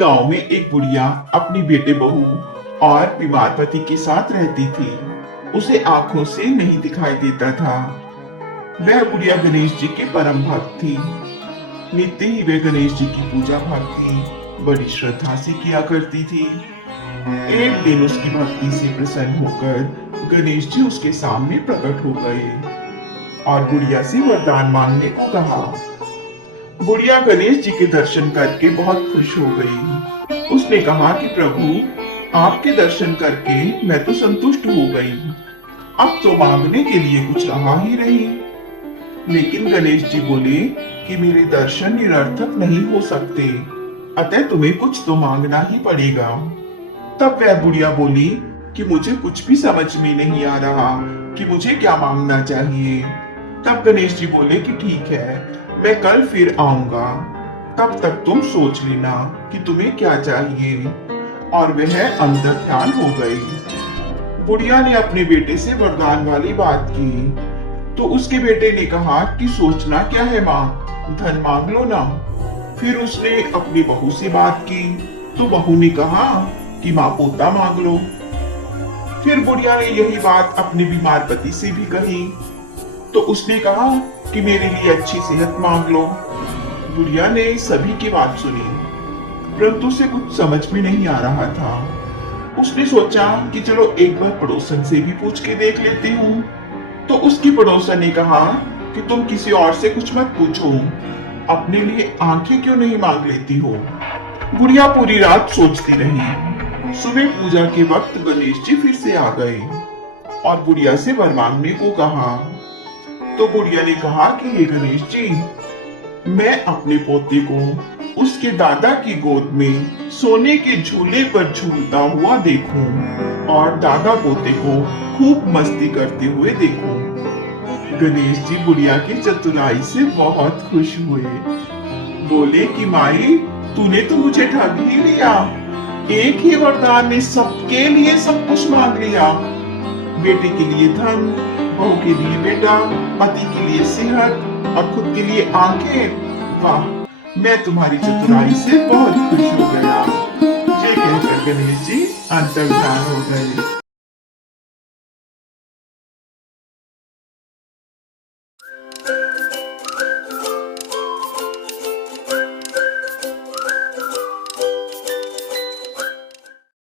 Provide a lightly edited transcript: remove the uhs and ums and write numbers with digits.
गांव में एक बुढ़िया अपनी बेटे बहू और बीमार पति के साथ रहती थी। उसे आंखों से नहीं दिखाई देता था। वह बुढ़िया गणेश जी की परम भक्त थी। नित्य ही वे गणेश जी की पूजा भक्ति बड़ी श्रद्धा से किया करती थी। एक दिन उसकी भक्ति से प्रसन्न होकर गणेश जी उसके सामने प्रकट हो गए और बुढ़िया से वरदान मांगने को कहा। बुढ़िया गणेश जी के दर्शन करके बहुत खुश हो गई। उसने कहा कि प्रभु, आपके दर्शन करके मैं तो संतुष्ट हो गई। अब तो मांगने के लिए कुछ रहा ही नहीं। लेकिन गणेश जी बोले कि मेरे दर्शन निरर्थक नहीं हो सकते, अतः तुम्हें कुछ तो मांगना ही पड़ेगा। तब वह बुढ़िया बोली कि मुझे कुछ भी समझ में नहीं आ रहा कि मुझे क्या मांगना चाहिए। तब गणेश जी बोले कि ठीक है, मैं कल फिर आऊंगा। तब तक तुम सोच लेना कि तुम्हें क्या चाहिए। और वह अंदर ध्यान हो गई। बुढ़िया ने अपने बेटे से वरदान वाली बात की तो उसके बेटे ने कहा कि सोचना क्या है माँ, धन मांग लो ना। फिर उसने अपनी बहू से बात की तो बहू ने कहा कि माँ पोता मांग लो। फिर बुढ़िया ने यही बात अपने बीमार पति से भी कही तो उसने कहा कि मेरे लिए अच्छी सेहत मांग लो। बुढ़िया ने सभी की बात सुनी, परंतु उसे कुछ समझ में नहीं आ रहा था। उसने सोचा कि चलो एक बार पड़ोसन से भी पूछ के देख लेती हूँ। तो उसकी पड़ोसन ने कहा कि तुम किसी और से कुछ मत पूछो, अपने लिए आंखें क्यों नहीं मांग लेती हो। बुढ़िया पूरी रात सोचती रही। सुबह पूजा के वक्त गणेश जी फिर से आ गए और बुढ़िया से वर मांगने को कहा। तो बुढ़िया ने कहा कि हे गणेश जी, मैं अपने पोते को उसके दादा की गोद में सोने के झूले पर झूलता हुआ देखूं और दादा पोते को खूब मस्ती करते हुए देखूं। गणेश जी बुढ़िया की चतुराई से बहुत खुश हुए। बोले कि माई, तूने तो मुझे ठग ही लिया। एक ही वरदान में सबके लिए सब कुछ मांग लिया। बेटे के लिए धन, बहू के लिए बेटा, पति के लिए सेहत और खुद के लिए आंखें। वाह, मैं तुम्हारी चतुराई से बहुत खुश हो गया। ये कहकर गणेश जी अंतर्धान हो गए।